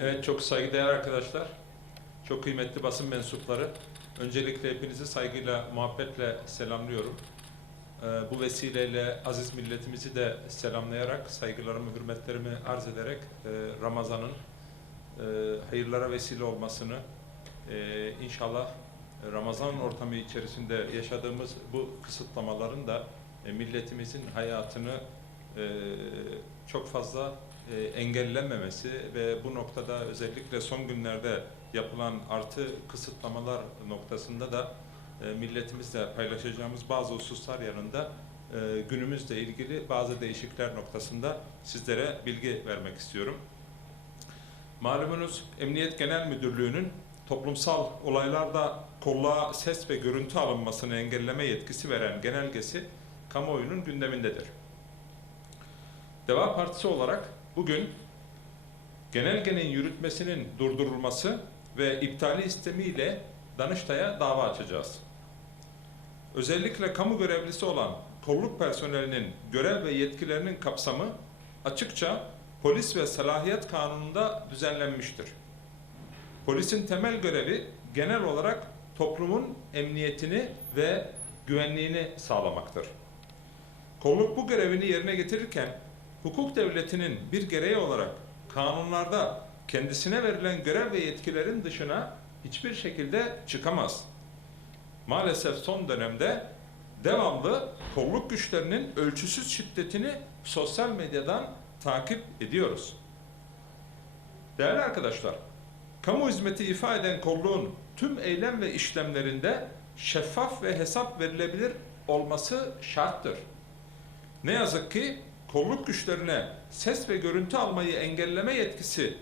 Evet çok saygıdeğer arkadaşlar, çok kıymetli basın mensupları. Öncelikle hepinizi saygıyla, muhabbetle selamlıyorum. Ee, bu vesileyle aziz milletimizi de selamlayarak, saygılarımı, hürmetlerimi arz ederek e, Ramazan'ın e, hayırlara vesile olmasını, e, inşallah Ramazan ortamı içerisinde yaşadığımız bu kısıtlamaların da e, milletimizin hayatını e, çok fazla e, engellenmemesi ve bu noktada özellikle son günlerde yapılan artı kısıtlamalar noktasında da e, milletimizle paylaşacağımız bazı hususlar yanında e, günümüzle ilgili bazı değişiklikler noktasında sizlere bilgi vermek istiyorum. Malumunuz Emniyet Genel Müdürlüğü'nün toplumsal olaylarda kolluğa ses ve görüntü alınmasını engelleme yetkisi veren genelgesi kamuoyunun gündemindedir. Deva Partisi olarak bugün genelgenin yürütmesinin durdurulması ve iptali istemiyle Danıştay'a dava açacağız. Özellikle kamu görevlisi olan kolluk personelinin görev ve yetkilerinin kapsamı açıkça polis ve salahiyet kanununda düzenlenmiştir. Polisin temel görevi genel olarak toplumun emniyetini ve güvenliğini sağlamaktır. Kolluk bu görevini yerine getirirken hukuk devletinin bir gereği olarak kanunlarda kendisine verilen görev ve yetkilerin dışına hiçbir şekilde çıkamaz. Maalesef son dönemde devamlı kolluk güçlerinin ölçüsüz şiddetini sosyal medyadan takip ediyoruz. Değerli arkadaşlar, kamu hizmeti ifa eden kolluğun tüm eylem ve işlemlerinde şeffaf ve hesap verilebilir olması şarttır. Ne yazık ki kolluk güçlerine ses ve görüntü almayı engelleme yetkisi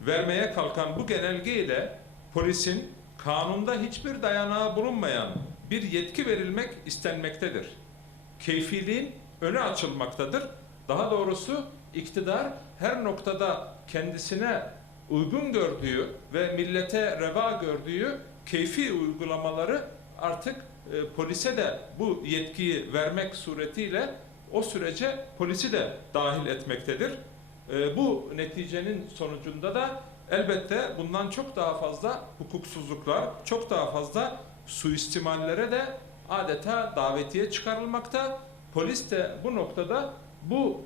vermeye kalkan bu genelge ile polisin kanunda hiçbir dayanağı bulunmayan bir yetki verilmek istenmektedir. Keyfiliğin önü açılmaktadır. Daha doğrusu iktidar her noktada kendisine uygun gördüğü ve millete reva gördüğü keyfi uygulamaları artık e, polise de bu yetkiyi vermek suretiyle o sürece polisi de dahil etmektedir. E, bu neticenin sonucunda da elbette bundan çok daha fazla hukuksuzluklar, çok daha fazla suistimallere de adeta davetiye çıkarılmakta. Polis de bu noktada bu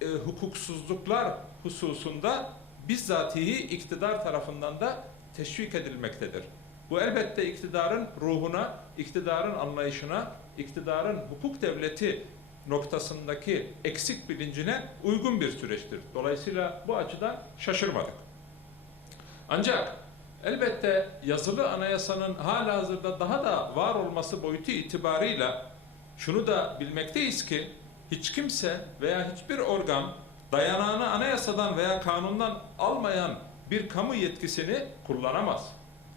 e, hukuksuzluklar hususunda bizzatihi iktidar tarafından da teşvik edilmektedir. Bu elbette iktidarın ruhuna, iktidarın anlayışına, iktidarın hukuk devleti noktasındaki eksik bilincine uygun bir süreçtir. Dolayısıyla bu açıdan şaşırmadık. Ancak elbette yazılı anayasanın hala hazırda daha da var olması boyutu itibarıyla şunu da bilmekteyiz ki hiç kimse veya hiçbir organ dayanağını anayasadan veya kanundan almayan bir kamu yetkisini kullanamaz.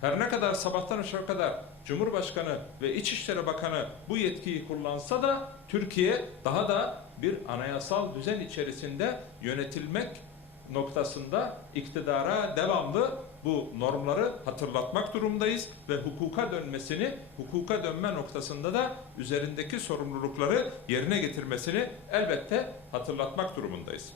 Her ne kadar sabahtan akşama kadar Cumhurbaşkanı ve İçişleri Bakanı bu yetkiyi kullansa da Türkiye daha da bir anayasal düzen içerisinde yönetilmek noktasında iktidara devamlı bu normları hatırlatmak durumdayız ve hukuka dönmesini, hukuka dönme noktasında da üzerindeki sorumlulukları yerine getirmesini elbette hatırlatmak durumundayız.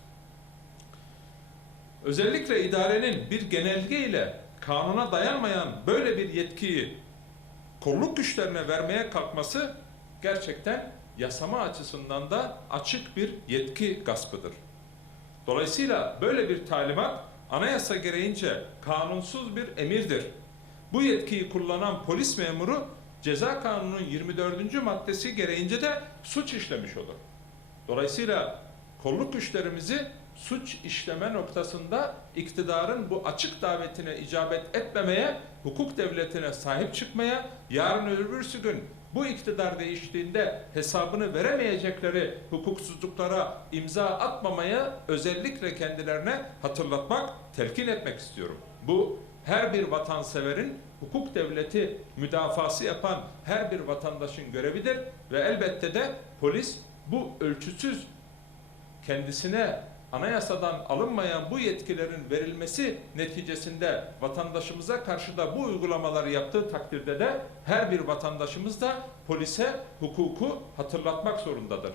Özellikle idarenin bir genelge ile kanuna dayanmayan böyle bir yetkiyi kolluk güçlerine vermeye kalkması gerçekten yasama açısından da açık bir yetki gaspıdır. Dolayısıyla böyle bir talimat anayasa gereğince kanunsuz bir emirdir. Bu yetkiyi kullanan polis memuru ceza kanunun 24. maddesi gereğince de suç işlemiş olur. Dolayısıyla kolluk güçlerimizi suç işleme noktasında iktidarın bu açık davetine icabet etmemeye, hukuk devletine sahip çıkmaya, yarın öbürsü gün bu iktidar değiştiğinde hesabını veremeyecekleri hukuksuzluklara imza atmamaya özellikle kendilerine hatırlatmak, telkin etmek istiyorum. Bu her bir vatanseverin hukuk devleti müdafası yapan her bir vatandaşın görevidir ve elbette de polis bu ölçüsüz kendisine anayasadan alınmayan bu yetkilerin verilmesi neticesinde vatandaşımıza karşı da bu uygulamaları yaptığı takdirde de her bir vatandaşımız da polise hukuku hatırlatmak zorundadır.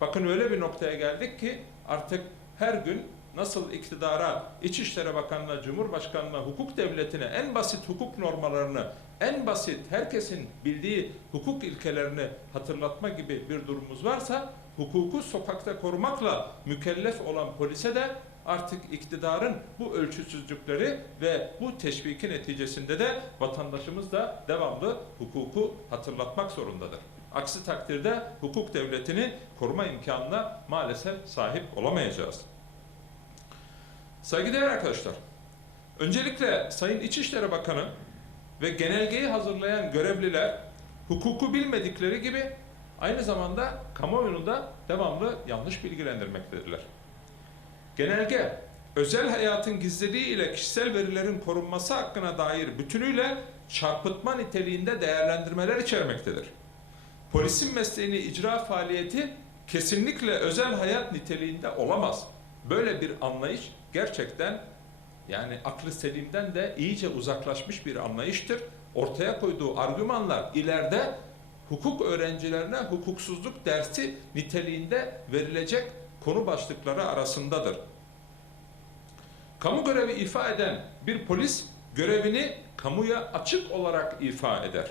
Bakın öyle bir noktaya geldik ki artık her gün nasıl iktidara, İçişleri Bakanlığı'na, Cumhurbaşkanlığı'na, hukuk devletine en basit hukuk normalarını, en basit herkesin bildiği hukuk ilkelerini hatırlatma gibi bir durumumuz varsa, hukuku sokakta korumakla mükellef olan polise de artık iktidarın bu ölçüsüzlükleri ve bu teşviki neticesinde de vatandaşımız da devamlı hukuku hatırlatmak zorundadır. Aksi takdirde hukuk devletini koruma imkanına maalesef sahip olamayacağız. Saygıdeğer arkadaşlar, öncelikle Sayın İçişleri Bakanı ve genelgeyi hazırlayan görevliler hukuku bilmedikleri gibi aynı zamanda kamuoyunu da devamlı yanlış bilgilendirmektedirler. Genelge, özel hayatın gizliliği ile kişisel verilerin korunması hakkına dair bütünüyle çarpıtma niteliğinde değerlendirmeler içermektedir. Polisin mesleğini icra faaliyeti kesinlikle özel hayat niteliğinde olamaz. Böyle bir anlayış gerçekten yani aklı selimden de iyice uzaklaşmış bir anlayıştır. Ortaya koyduğu argümanlar ileride hukuk öğrencilerine hukuksuzluk dersi niteliğinde verilecek konu başlıkları arasındadır. Kamu görevi ifa eden bir polis görevini kamuya açık olarak ifa eder.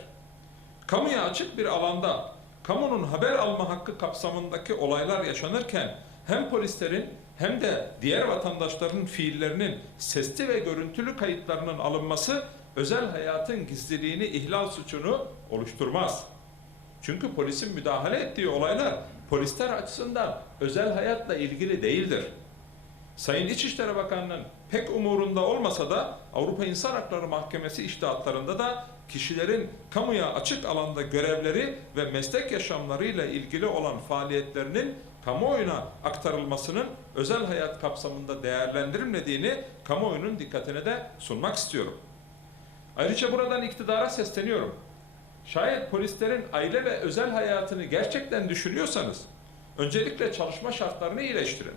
Kamuya açık bir alanda kamunun haber alma hakkı kapsamındaki olaylar yaşanırken hem polislerin hem de diğer vatandaşların fiillerinin sesli ve görüntülü kayıtlarının alınması özel hayatın gizliliğini ihlal suçunu oluşturmaz. Çünkü polisin müdahale ettiği olaylar polisler açısından özel hayatla ilgili değildir. Sayın İçişleri Bakanı'nın pek umurunda olmasa da Avrupa İnsan Hakları Mahkemesi iştahatlarında da kişilerin kamuya açık alanda görevleri ve meslek yaşamlarıyla ilgili olan faaliyetlerinin kamuoyuna aktarılmasının özel hayat kapsamında değerlendirilmediğini kamuoyunun dikkatine de sunmak istiyorum. Ayrıca buradan iktidara sesleniyorum. Şayet polislerin aile ve özel hayatını gerçekten düşünüyorsanız öncelikle çalışma şartlarını iyileştirin.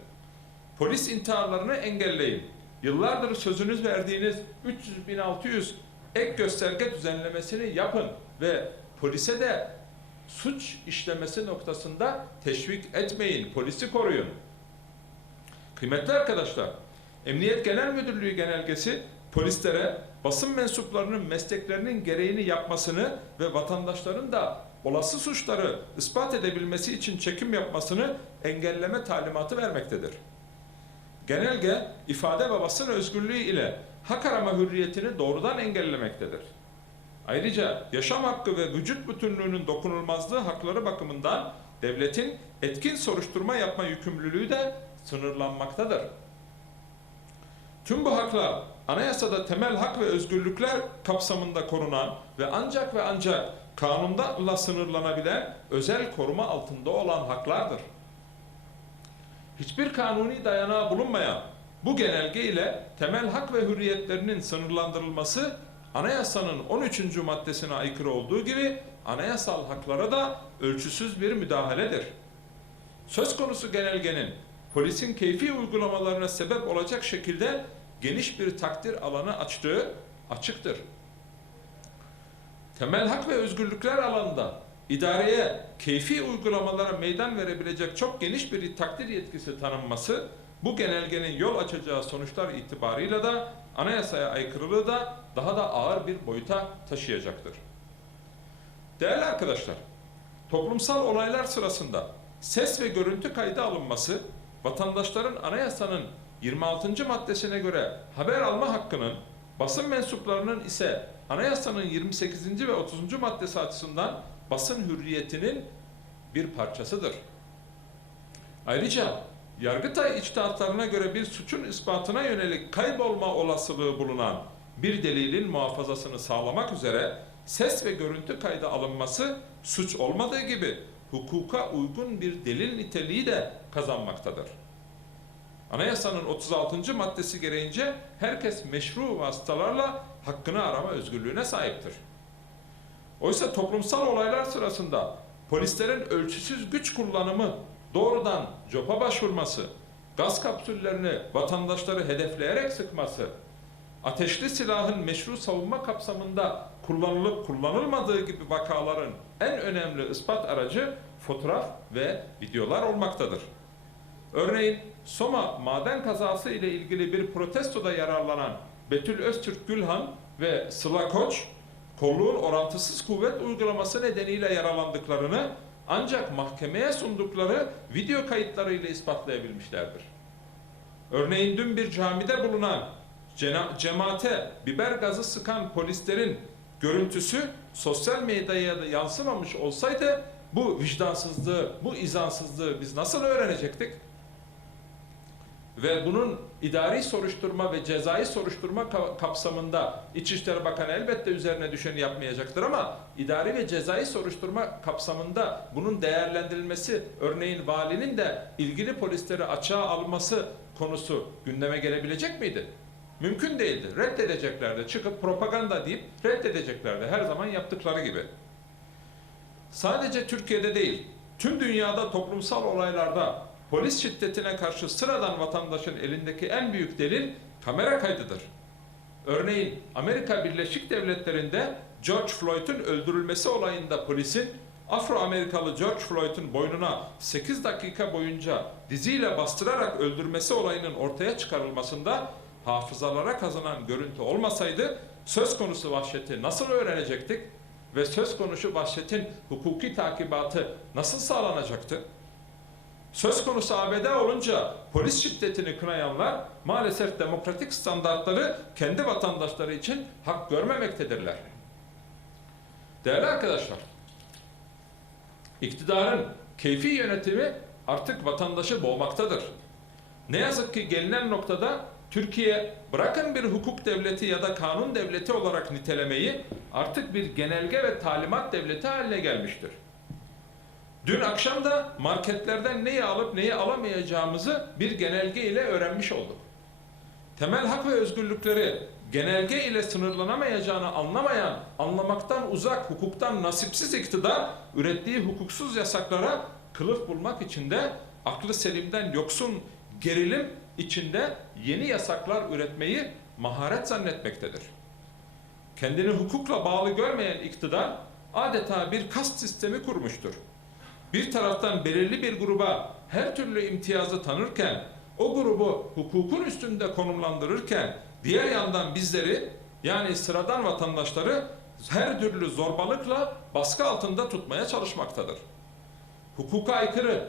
Polis intiharlarını engelleyin. Yıllardır sözünüz verdiğiniz 300.600 ek gösterge düzenlemesini yapın ve polise de suç işlemesi noktasında teşvik etmeyin, polisi koruyun. Kıymetli arkadaşlar, Emniyet Genel Müdürlüğü genelgesi polislere basın mensuplarının mesleklerinin gereğini yapmasını ve vatandaşların da olası suçları ispat edebilmesi için çekim yapmasını engelleme talimatı vermektedir. Genelge ifade ve basın özgürlüğü ile hak arama hürriyetini doğrudan engellemektedir. Ayrıca yaşam hakkı ve vücut bütünlüğünün dokunulmazlığı hakları bakımından devletin etkin soruşturma yapma yükümlülüğü de sınırlanmaktadır. Tüm bu haklar anayasada temel hak ve özgürlükler kapsamında korunan ve ancak ve ancak kanunla sınırlanabilen özel koruma altında olan haklardır. Hiçbir kanuni dayanağı bulunmayan bu genelge ile temel hak ve hürriyetlerinin sınırlandırılması anayasanın 13. maddesine aykırı olduğu gibi anayasal haklara da ölçüsüz bir müdahaledir. Söz konusu genelgenin polisin keyfi uygulamalarına sebep olacak şekilde geniş bir takdir alanı açtığı açıktır. Temel hak ve özgürlükler alanında idareye keyfi uygulamalara meydan verebilecek çok geniş bir takdir yetkisi tanınması bu genelgenin yol açacağı sonuçlar itibarıyla da anayasaya aykırılığı da daha da ağır bir boyuta taşıyacaktır. Değerli arkadaşlar, toplumsal olaylar sırasında ses ve görüntü kaydı alınması vatandaşların anayasanın 26. maddesine göre haber alma hakkının basın mensuplarının ise anayasanın 28. ve 30. maddesi açısından basın hürriyetinin bir parçasıdır. Ayrıca Yargıtay içtihatlarına göre bir suçun ispatına yönelik kaybolma olasılığı bulunan bir delilin muhafazasını sağlamak üzere ses ve görüntü kaydı alınması suç olmadığı gibi hukuka uygun bir delil niteliği de kazanmaktadır. Anayasanın 36. maddesi gereğince herkes meşru vasıtalarla hakkını arama özgürlüğüne sahiptir. Oysa toplumsal olaylar sırasında polislerin ölçüsüz güç kullanımı doğrudan copa başvurması, gaz kapsüllerini vatandaşları hedefleyerek sıkması, ateşli silahın meşru savunma kapsamında kullanılıp kullanılmadığı gibi vakaların en önemli ispat aracı fotoğraf ve videolar olmaktadır. Örneğin Soma maden kazası ile ilgili bir protestoda yararlanan Betül Öztürk Gülhan ve Sıla Koç, kolluğun orantısız kuvvet uygulaması nedeniyle yaralandıklarını ancak mahkemeye sundukları video kayıtlarıyla ispatlayabilmişlerdir. Örneğin dün bir camide bulunan cemaate biber gazı sıkan polislerin görüntüsü sosyal medyaya da yansımamış olsaydı bu vicdansızlığı, bu izansızlığı biz nasıl öğrenecektik? Ve bunun idari soruşturma ve cezai soruşturma ka- kapsamında İçişleri Bakanı elbette üzerine düşeni yapmayacaktır ama idari ve cezai soruşturma kapsamında bunun değerlendirilmesi, örneğin valinin de ilgili polisleri açığa alması konusu gündeme gelebilecek miydi? Mümkün değildi. Reddedeceklerdi. Çıkıp propaganda deyip reddedeceklerdi. Her zaman yaptıkları gibi. Sadece Türkiye'de değil, tüm dünyada toplumsal olaylarda polis şiddetine karşı sıradan vatandaşın elindeki en büyük delil kamera kaydıdır. Örneğin Amerika Birleşik Devletleri'nde George Floyd'un öldürülmesi olayında polisin Afro-Amerikalı George Floyd'un boynuna 8 dakika boyunca diziyle bastırarak öldürmesi olayının ortaya çıkarılmasında hafızalara kazanan görüntü olmasaydı söz konusu vahşeti nasıl öğrenecektik ve söz konusu vahşetin hukuki takibatı nasıl sağlanacaktı? Söz konusu ABD olunca polis şiddetini kınayanlar maalesef demokratik standartları kendi vatandaşları için hak görmemektedirler. Değerli arkadaşlar, iktidarın keyfi yönetimi artık vatandaşı boğmaktadır. Ne yazık ki gelinen noktada Türkiye bırakın bir hukuk devleti ya da kanun devleti olarak nitelemeyi artık bir genelge ve talimat devleti haline gelmiştir. Dün akşam da marketlerden neyi alıp neyi alamayacağımızı bir genelge ile öğrenmiş olduk. Temel hak ve özgürlükleri genelge ile sınırlanamayacağını anlamayan, anlamaktan uzak, hukuktan nasipsiz iktidar ürettiği hukuksuz yasaklara kılıf bulmak için de aklı selimden yoksun gerilim içinde yeni yasaklar üretmeyi maharet zannetmektedir. Kendini hukukla bağlı görmeyen iktidar adeta bir kast sistemi kurmuştur. Bir taraftan belirli bir gruba her türlü imtiyazı tanırken, o grubu hukukun üstünde konumlandırırken, diğer yandan bizleri yani sıradan vatandaşları her türlü zorbalıkla baskı altında tutmaya çalışmaktadır. Hukuka aykırı,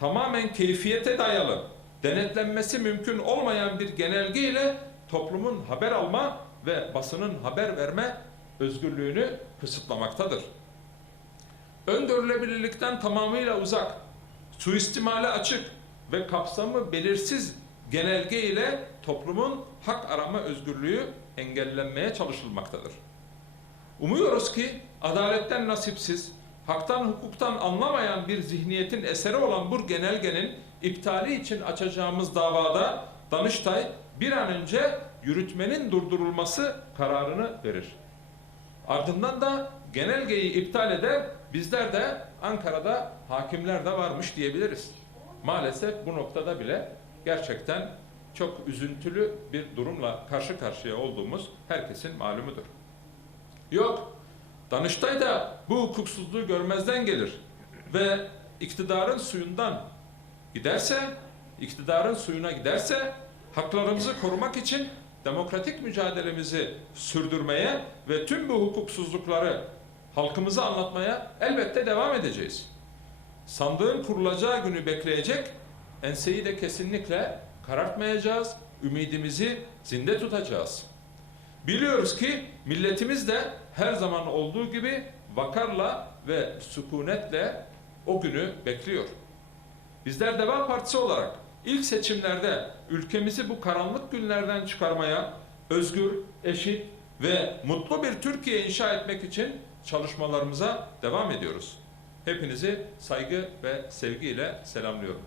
tamamen keyfiyete dayalı, denetlenmesi mümkün olmayan bir genelge ile toplumun haber alma ve basının haber verme özgürlüğünü kısıtlamaktadır. Öngörülebilirlikten tamamıyla uzak, suistimale açık ve kapsamı belirsiz genelge ile toplumun hak arama özgürlüğü engellenmeye çalışılmaktadır. Umuyoruz ki adaletten nasipsiz, haktan hukuktan anlamayan bir zihniyetin eseri olan bu genelgenin iptali için açacağımız davada Danıştay bir an önce yürütmenin durdurulması kararını verir. Ardından da genelgeyi iptal eder, bizler de Ankara'da hakimler de varmış diyebiliriz. Maalesef bu noktada bile gerçekten çok üzüntülü bir durumla karşı karşıya olduğumuz herkesin malumudur. Yok, Danıştay da bu hukuksuzluğu görmezden gelir ve iktidarın suyundan giderse, iktidarın suyuna giderse haklarımızı korumak için demokratik mücadelemizi sürdürmeye ve tüm bu hukuksuzlukları halkımıza anlatmaya elbette devam edeceğiz. Sandığın kurulacağı günü bekleyecek, enseyi de kesinlikle karartmayacağız, ümidimizi zinde tutacağız. Biliyoruz ki milletimiz de her zaman olduğu gibi vakarla ve sükunetle o günü bekliyor. Bizler Deva Partisi olarak ilk seçimlerde ülkemizi bu karanlık günlerden çıkarmaya, özgür, eşit ve mutlu bir Türkiye inşa etmek için çalışmalarımıza devam ediyoruz. Hepinizi saygı ve sevgiyle selamlıyorum.